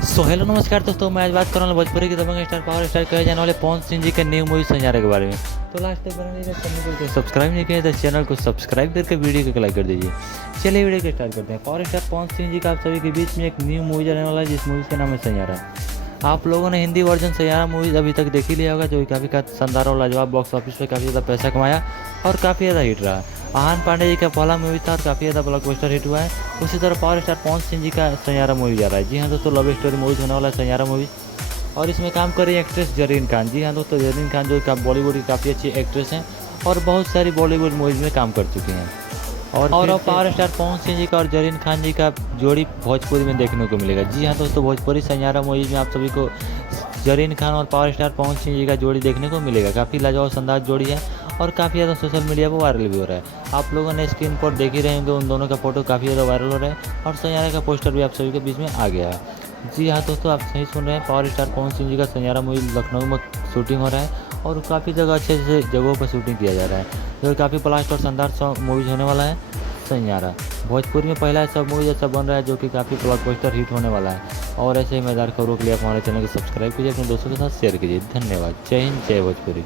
Hello नमस्कार दोस्तों, मैं आज बात कर रहा हूँ भोजपुरी की दबंग स्टार पावर स्टार कहे जाने वाले पवन सिंह जी के न्यू मूवी संजारे के बारे में। तो लास्ट तक बने रहिएगा। चैनल को सब्सक्राइब नहीं किया तो चैनल को सब्सक्राइब करके वीडियो को लाइक कर दीजिए। चलिए वीडियो को स्टार्ट करते हैं। पावर स्टार पवन सिंह जी का आप सभी के बीच में एक न्यू मूवी जाने वाला है, जिस मूवी का नाम है संजारा। आप लोगों ने हिंदी वर्जन संजारा मूवी अभी तक देख ही लिया होगा, जो काफ़ी शानदार और लाजवाब बॉक्स ऑफिस पे काफ़ी ज़्यादा पैसा कमाया और काफ़ी ज़्यादा हिट रहा। आहान पांडे जी का पहला मूवी था और काफ़ी ज़्यादा ब्लॉकबस्टर हिट हुआ है। उसी तरह पावर स्टार पवन सिंह जी का संजारा मूवी जा रहा है। जी हाँ दोस्तों, लव स्टोरी मूवी होने वाला है संजारा मूवी। और इसमें काम कर रही है एक्ट्रेस जरीन खान। जी हाँ दोस्तों, जरीन खान जो बॉलीवुड की काफ़ी अच्छी एक्ट्रेस हैं और बहुत सारी बॉलीवुड मूवीज़ में काम कर चुकी हैं। और पावर स्टार पवन सिंह जी का और जरीन खान जी का जोड़ी भोजपुरी में देखने को मिलेगा। जी हाँ दोस्तों, भोजपुरी संजारा मूवी में आप सभी को जरीन खान और पावर स्टार पवन सिंह जी का जोड़ी देखने को मिलेगा। काफ़ी लाजवाब शानदार जोड़ी है और काफ़ी ज़्यादा सोशल मीडिया पर वायरल भी हो रहा है। आप लोगों ने स्क्रीन पर देख ही रहे होंगे, उन दोनों का फोटो काफ़ी ज़्यादा वायरल हो रहा है और संजारा का पोस्टर भी आप सभी के बीच में आ गया है। जी हाँ दोस्तों, आप सही सुन रहे हैं। पावर स्टार पवन सिंह जी का संजारा मूवी लखनऊ में शूटिंग हो रहा है और काफ़ी जगह अच्छे अच्छे जगहों पर शूटिंग किया जा रहा है, जो काफ़ी ब्लास्ट और शानदार मूवीज होने वाला है संजारा। भोजपुरी में पहला ऐसा मूवी जैसा बन रहा है जो कि काफ़ी ब्लॉकबस्टर हिट होने वाला है। और ऐसे ही मजेदार खबरों के लिए आप हमारे चैनल को सब्सक्राइब कीजिए, अपने दोस्तों के साथ शेयर कीजिए। धन्यवाद। जय हिंद, जय भोजपुरी।